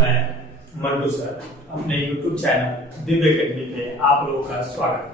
मैं मंटू सर अपने YouTube channel Divya academy पे आप लोगों का स्वागत है।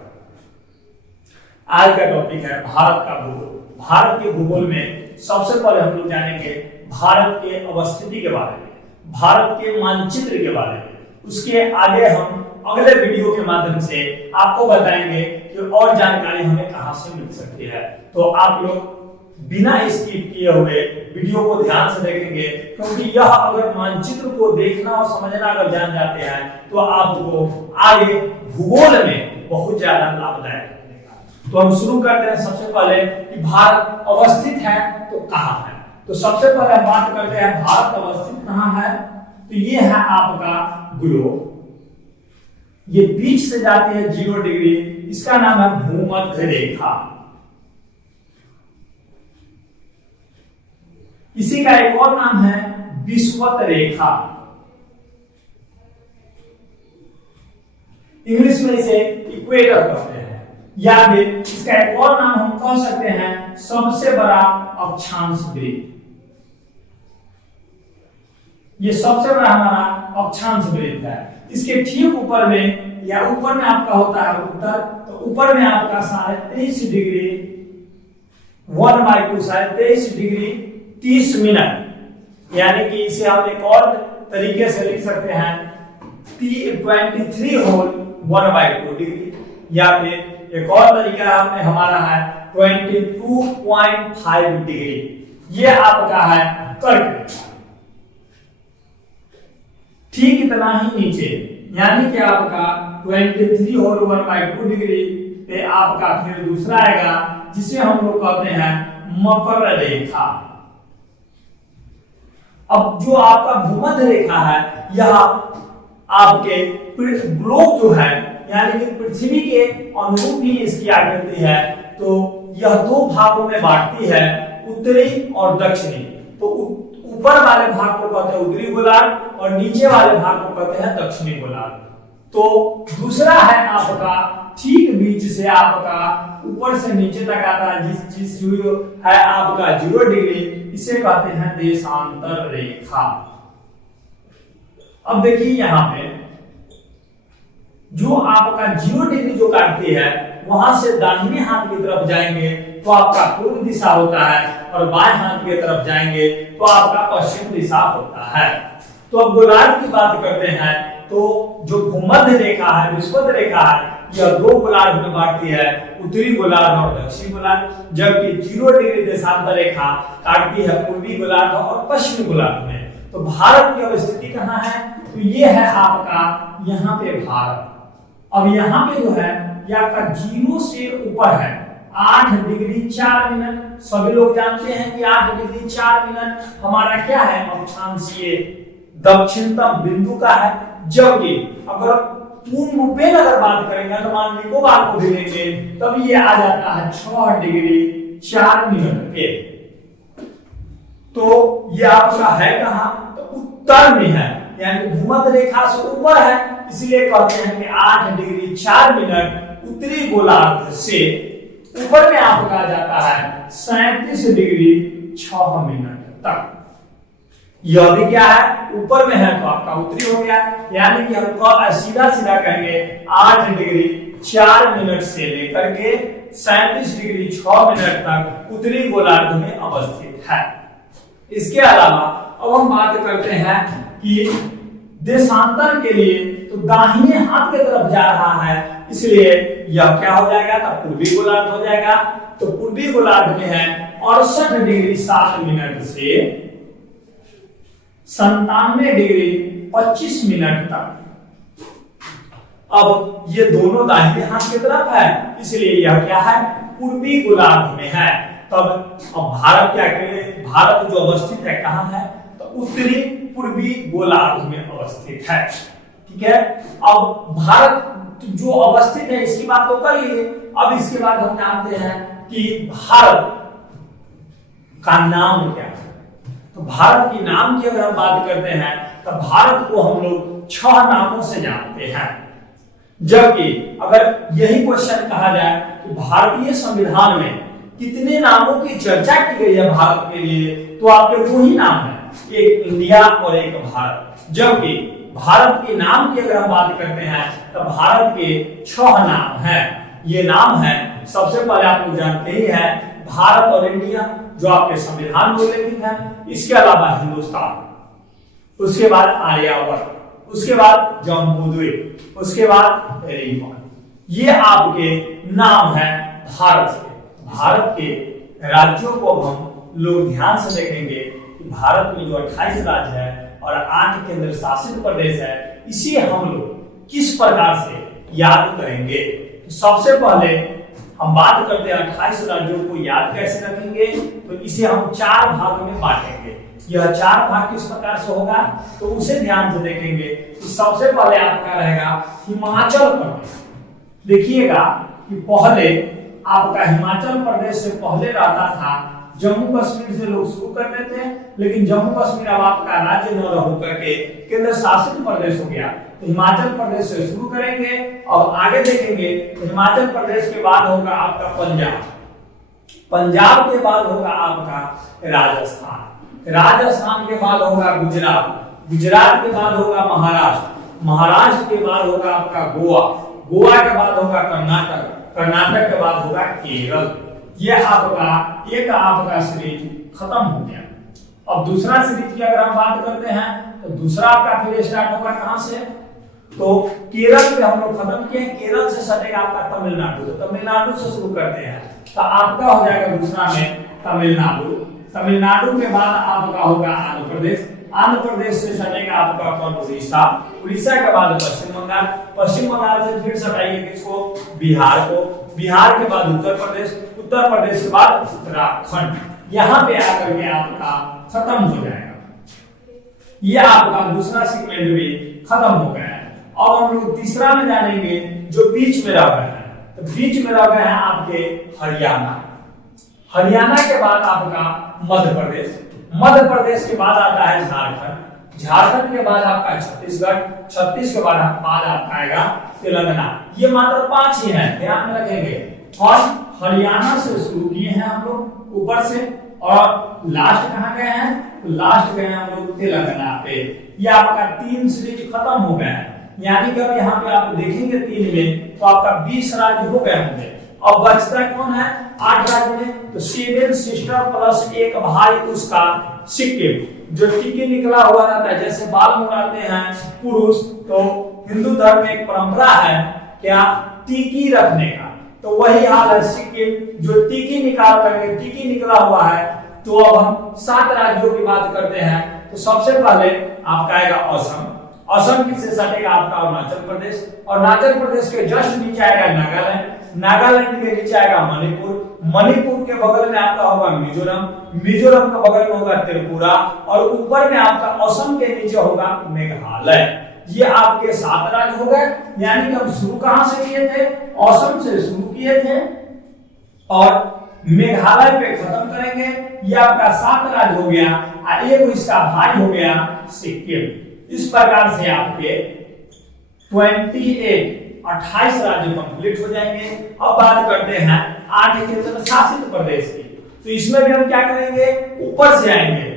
आज का टॉपिक है भारत का भूगोल। भारत के भूगोल में सबसे पहले हम लोग जानेंगे भारत के अवस्थिति के बारे में, भारत के मानचित्र के बारे में। उसके आगे हम अगले वीडियो के माध्यम से आपको बताएंगे कि और जानकारी हमें कहां से मिल सकती है। तो आप लोग बिना स्किप किए हुए वीडियो को ध्यान से देखेंगे, क्योंकि यह अगर मानचित्र को देखना और समझना अगर जान जाते हैं तो आपको आगे भूगोल में बहुत ज्यादा लाभदायक बनेगा। तो हम शुरू करते हैं सबसे पहले कि भारत अवस्थित है तो कहां है। तो सबसे पहले हम बात करते हैं भारत अवस्थित कहां है। तो ये है आपका ग्लोब, ये बीच से जाती है 0 डिग्री, इसका नाम है भूमध्य रेखा। इसी का एक और नाम है विषुवत रेखा, इंग्लिश में इसे इक्वेटर कहते हैं, या फिर इसका एक और नाम हम कह सकते हैं सबसे बड़ा अक्षांश वृत्त। ये सबसे बड़ा हमारा अक्षांश वृत्त है। इसके ठीक ऊपर में या ऊपर में आपका होता है उत्तर, तो ऊपर में आपका 23.5 डिग्री 1/2 23 डिग्री 30 मिनट, यानी कि इसे हम एक और तरीके से लिख सकते हैं 23 होल 1/2 डिग्री, या फिर एक और तरीका हमारा है 22.5 डिग्री। ये आपका है कर्क रेखा। ठीक इतना ही नीचे, यानी कि आपका 23 होल 1/2 डिग्री पे आपका फिर दूसरा आएगा जिसे हम लोग कहते हैं मकर रेखा। अब जो आपका भूमध्य रेखा है, यह आपके ग्लोब जो है, यानी कि पृथ्वी के अनुरूप ही इसकी आकृति है। तो यह 2 भागों में बांटती है, उत्तरी और दक्षिणी। तो ऊपर वाले भाग को कहते हैं उत्तरी गोलार्ध और नीचे वाले भाग को कहते हैं दक्षिणी गोलार्ध। तो दूसरा है आपका ठीक बीच से आपका ऊपर से नीचे तक आता है, जिस है आपका 0 डिग्री, इसे कहते हैं देशांतर रेखा। अब देखिए यहां पे जो आपका 0 डिग्री जो काटती है, वहां से दाहिने हाथ की तरफ जाएंगे तो आपका पूर्व दिशा होता है, और बाएं हाथ की तरफ जाएंगे तो आपका पश्चिम दिशा होता है। तो अब गोलार्ध की बात करते हैं, तो जो भूमध्य रेखा है, विषुवत रेखा है, यह 2 गोलार्ध में बांटती है, उत्तरी गोलार्ध और दक्षिणी गोलार्ध। जबकि 0 डिग्री देशांतर रेखा काटती है पूर्वी गोलार्ध और पश्चिमी गोलार्ध में। तो भारत की अवस्थिति कहां है? तो ये है आपका यहाँ पे भारत। अब यहाँ पे जो है ये आपका 0 से ऊपर है 8 डिग्री 4 मिनट। सभी लोग जानते हैं कि 8 डिग्री 4 मिनट हमारा क्या है, अक्षांशीय दक्षिणतम बिंदु का है। जबकि अगर पूर्ण रूपेण अगर बात करेंगे तो मान निकोबार को भी लेंगे, तब ये आ जाता है 6 डिग्री 4 मिनट पे। तो ये आपका है कहां? तो उत्तर में है, यानी भूमध्य रेखा से ऊपर है, इसलिए कहते हैं कि 8 डिग्री 4 मिनट उत्तरी गोलार्ध से ऊपर में आपका आ जाता है 37 डिग्री 6 मिनट तक। यह भी क्या है, ऊपर में है तो आपका उत्तरी हो गया, यानी कि हम सीधा सीधा कहेंगे 8 डिग्री 4 मिनट से लेकर के 37 डिग्री 6 मिनट तक उत्तरी गोलार्ध में अवस्थित है। इसके अलावा अब हम बात करते हैं कि देशांतर के लिए, तो दाहिने हाथ की तरफ जा रहा है, इसलिए यह क्या हो जाएगा, तो पूर्वी गोलार्ध हो जाएगा। तो पूर्वी गोलार्ध में है 68 डिग्री 7 मिनट से 97 डिग्री 25 मिनट तक। अब ये दोनों दाहिने हाथ की तरफ है, इसलिए यह क्या है, पूर्वी गोलार्ध में है। तब अब भारत क्या करें, भारत जो अवस्थित है कहां है, तो उत्तरी पूर्वी गोलार्ध में अवस्थित है। ठीक है, अब भारत जो अवस्थित है इसकी बात तो कर लिए। अब इसके बाद हम जानते हैं कि भारत का नाम क्या है। तो भारत की नाम की अगर हम बात करते हैं तो भारत को हम लोग 6 नामों से जानते हैं। जबकि अगर यही क्वेश्चन कहा जाए कि भारतीय संविधान में कितने नामों की चर्चा की गई है भारत के लिए, तो आपके दो ही नाम है, एक इंडिया और एक भारत। जबकि भारत के नाम की अगर हम बात करते हैं तो भारत के 6 नाम हैं। ये नाम है, सबसे पहले आप लोग जानते ही हैं भारत और इंडिया जो आपके संविधान में उल्लेखित है, इसके अलावा हिंदुस्तान, उसके बाद आर्यावर्त, उसके बाद जम्बूद्वीप, उसके बाद रिपन। ये आपके नाम है भारत के। भारत के राज्यों को हम लोग ध्यान से देखेंगे कि भारत में जो 28 राज्य है और 8 केंद्र शासित प्रदेश है, इसे हम लोग किस प्रकार से याद करेंगे। तो सबसे पहले हम बात करते हैं 28 राज्यों को याद कैसे रखेंगे, तो इसे हम 4 भाग में बांटेंगे। यह 4 भाग किस प्रकार से होगा, तो उसे ध्यान से देखेंगे। तो सबसे पहले आपका रहेगा हिमाचल प्रदेश। देखिएगा कि पहले आपका हिमाचल प्रदेश से पहले रहता था जम्मू कश्मीर से लोग शुरू करते थे, लेकिन जम्मू कश्मीर अब आपका राज्य न रह करके केंद्र शासित प्रदेश हो गया। तो हिमाचल प्रदेश से शुरू करेंगे और आगे देखेंगे। तो हिमाचल प्रदेश के बाद होगा आपका पंजाब, पंजाब के बाद होगा आपका राजस्थान, राजस्थान के बाद होगा गुजरात, गुजरात के बाद होगा महाराष्ट्र, महाराष्ट्र के बाद होगा आपका गोवा, गोवा के बाद होगा कर्नाटक, कर्नाटक के बाद होगा केरल। ये आपका सीरीज खत्म हो गया। अब दूसरा सीरीज की अगर हम बात करते हैं तो दूसरा आपका फिर स्टार्ट होगा कहां से, तो केरल पे हम लोग खत्म किए। केरल से सटेगा आपका तमिलनाडु, तो तमिलनाडु से शुरू करते हैं। तो आपका हो जाएगा दूसरा में तमिलनाडु, तमिलनाडु के बाद आपका होगा आंध्र प्रदेश, आंध्र प्रदेश से सटेगा आपका कौन, उड़ीसा, उड़ीसा के बाद पश्चिम बंगाल, पश्चिम बंगाल से फिर सटाइए किसको, बिहार को, बिहार के बाद उत्तर प्रदेश, उत्तर प्रदेश के बाद उत्तराखंड। यहाँ पे आकर के आपका खत्म हो जाएगा। ये आपका दूसरा सीक्वेंस भी खत्म हो गया है। अब हम लोग तीसरा में जानेंगे जो बीच में रह गए हैं। तो बीच में रह गए हैं आपके हरियाणा, हरियाणा के बाद आपका मध्य प्रदेश, मध्य प्रदेश के बाद आता है झारखंड, झारखंड के बाद आपका छत्तीसगढ़, छत्तीस के बाद आपका आएगा तेलंगाना। ये मात्र 5 ही है, ध्यान में रखेंगे। और हरियाणा से शुरू किए हैं हम लोग ऊपर से, और लास्ट कहां गए हैं, तो लास्ट गए हैं हम लोग तेलंगाना पे। ये आपका 3 सीरीज खत्म हो गया है। यानी कि अब यहाँ पे आप देखेंगे 3 में तो आपका 20 राज्य हो गए होंगे। अब बचता कौन है 8 राज्य में, तो 7 सिस्टर प्लस 1 भाई उसका सिक्किम, जो टिकी निकला हुआ रहता है। जैसे बाल मुड़ाते हैं पुरुष, तो हिंदू धर्म में एक परंपरा है क्या, टिकी रखने का। तो वही हाल है सिक्किम, जो टिकी निकाल करके टिकी निकला हुआ है। तो अब हम 7 राज्यों की बात करते हैं। तो सबसे पहले आपका आएगा असम, असम किससे सटेगा आपका अरुणाचल प्रदेश, और अरुणाचल प्रदेश के जस्ट नीचे आएगा नागालैंड, नागालैंड के नीचे आएगा मणिपुर, मणिपुर के बगल में आपका होगा मिजोरम, मिजोरम के बगल में होगा त्रिपुरा, और ऊपर में आपका असम के नीचे होगा मेघालय। ये आपके 7 राज्य हो गए। यानी कि हम शुरू कहां से किए थे, असम से शुरू किए थे और मेघालय पे खत्म करेंगे। ये आपका 7 राज्य हो गया, और एक इसका भाई हो गया सिक्किम। इस प्रकार से आपके 28 राज्य कंप्लीट हो जाएंगे। अब बात करते हैं 8 केंद्र शासित प्रदेश की। तो इसमें भी हम क्या करेंगे, ऊपर से आएंगे।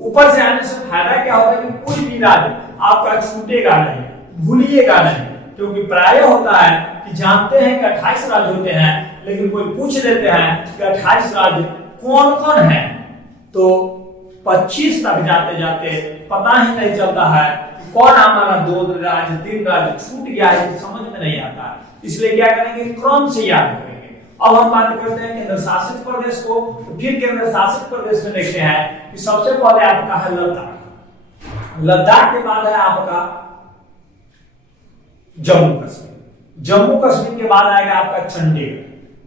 ऊपर से आने से फायदा क्या होगा कि कोई भी राज्य आपका छूटेगा नहीं, भूलिएगा नहीं, क्योंकि प्राय होता है कि जानते हैं कि 28 राज्य होते हैं, लेकिन कोई पूछ लेते हैं कि 28 राज्य कौन कौन है, तो 25 तक जाते जाते पता ही नहीं चलता है कौन हमारा 2 राज्य 3 राज्य छूट गया है, समझ में नहीं आता। इसलिए क्या करेंगे, क्रम से याद करेंगे। अब हम बात करते हैं केंद्र शासित प्रदेश को। तो फिर केंद्र शासित प्रदेश में देखते हैं कि सबसे पहले आपका है लद्दाख, लद्दाख के बाद है आपका जम्मू कश्मीर, जम्मू कश्मीर के बाद आएगा आपका चंडीगढ़,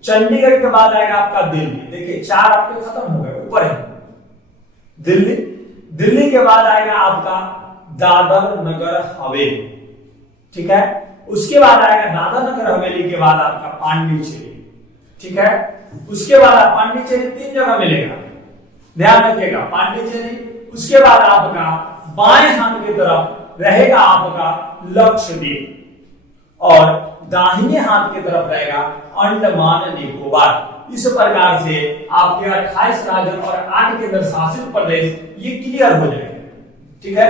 चंडीगढ़ के बाद आएगा आपका दिल्ली। देखिए 4 आपके खत्म हो गए, ऊपर है दिल्ली, दिल्ली के बाद आएगा आपका दादर नगर हवेली, ठीक है। उसके बाद आएगा दादर नगर हवेली के बाद आपका पांडिचेरी, ठीक है। उसके बाद पांडिचेरी 3 जगह मिलेगा, ध्यान रखिएगा पांडिचेरी। उसके बाद आपका बाएं हाथ की तरफ रहेगा आपका लक्षद्वीप, और दाहिने हाथ की तरफ रहेगा अंडमान निकोबार। इस प्रकार से आपके 28 राज्य और 8 केंद्र शासित प्रदेश ये क्लियर हो जाएंगे। ठीक है,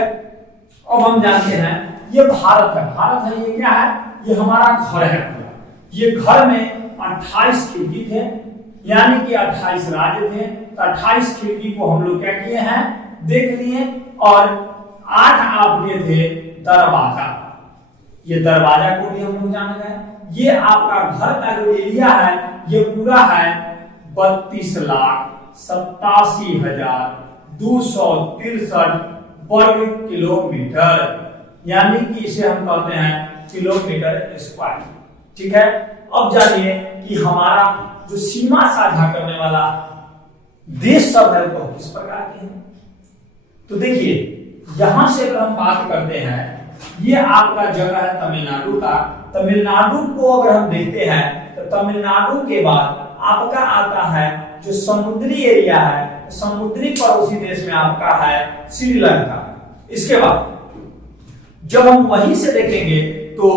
अब हम जानते हैं ये भारत है। भारत है ये क्या है? ये हमारा घर है पूरा। ये घर में 28 खिड़की थे, यानी कि 28 राज्य थे, तो 28 खिड़की को हम लोग क्या किए हैं, देख लिए। और 8 आपके थे दरवाजा, ये दरवाजा को भी हम लोग जान गए। ये आपका घर का जो एरिया है ये पूरा है 32,87,263 वर्ग किलोमीटर, यानी कि इसे हम कहते हैं किलोमीटर स्क्वायर। ठीक है, अब जानिए कि हमारा जो सीमा साझा करने वाला देश सब है वो किस प्रकार के हैं। तो देखिए यहां से अगर हम बात करते हैं, ये आपका जगह है तमिलनाडु का। तमिलनाडु को अगर हम देखते हैं तो तमिलनाडु के बाद आपका आता है जो समुद्री एरिया है, समुद्री पड़ोसी देश में आपका है श्रीलंका। इसके बाद जब हम वहीं से देखेंगे तो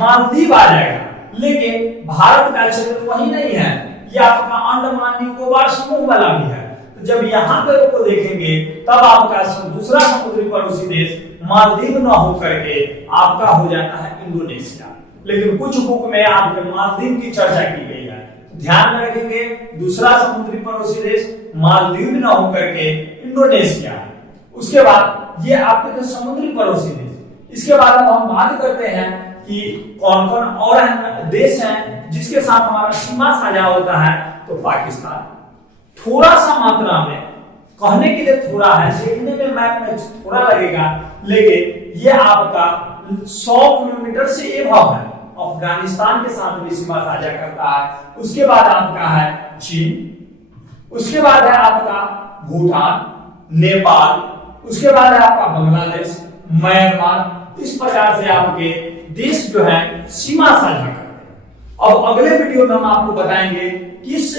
मालदीव आ जाएगा, लेकिन भारत का क्षेत्र वही नहीं है, ये आपका अंडमान निकोबार समूह वाला भी है। तो जब यहाँ पे को देखेंगे तब आपका दूसरा समुद्री पड़ोसी देश मालदीव न हो करके आपका हो जाता है इंडोनेशिया। लेकिन कुछ बुक में आपके मालदीव की चर्चा की गई है, ध्यान में रखेंगे दूसरा समुद्री पड़ोसी देश मालदीव न हो करके इंडोनेशिया। उसके बाद ये आपके समुद्री पड़ोसी देश। इसके बाद अब हम बात करते हैं कि कौन कौन और देश हैं जिसके साथ हमारा सीमा साझा होता है। तो पाकिस्तान थोड़ा सा मात्रा में, कहने के लिए थोड़ा है, देखने में मैप में थोड़ा लगेगा, लेकिन ये आपका 100 किलोमीटर से एबव है। अफगानिस्तान के साथ भी सीमा साझा करता है। उसके बाद आपका है चीन, उसके बाद है आपका भूटान, नेपाल, उसके बाद है आपका बांग्लादेश, म्यांमार। इस प्रकार से आपके देश जो है सीमा साझा करते हैं। अब अगले वीडियो में हम आपको बताएंगे किस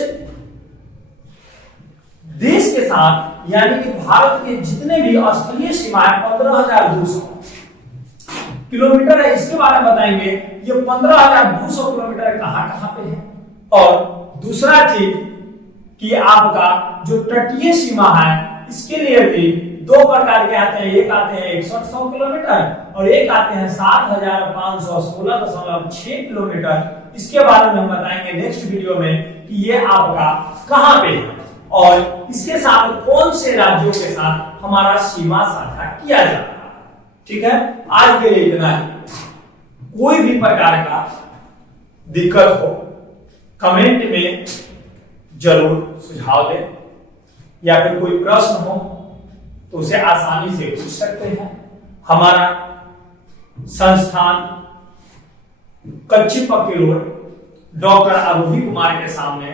देश के साथ, यानी कि भारत के जितने भी स्थलीय सीमाएं 15,200 किलोमीटर है, इसके बारे में बताएंगे ये 15,200 किलोमीटर कहां कहां पे है। और दूसरा चीज कि आपका जो तटीय सीमा है इसके लिए भी 2 प्रकार के आते हैं। एक आते हैं 6100 किलोमीटर और एक आते हैं 7,516.6 किलोमीटर। इसके बारे में हम बताएंगे नेक्स्ट वीडियो में कि ये आपका कहां पे है और इसके साथ कौन से राज्यों के साथ हमारा सीमा साझा किया जाता है। ठीक है, आज के लिए इतना ही। कोई भी प्रकार का दिक्कत हो कमेंट में जरूर सुझाव दें, या फिर कोई प्रश्न हो तो उसे आसानी से पूछ सकते हैं। हमारा संस्थान कच्ची पक्की रोड डॉक्टर आरोही कुमार के सामने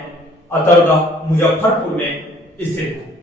अतरगा मुजफ्फरपुर में स्थित है।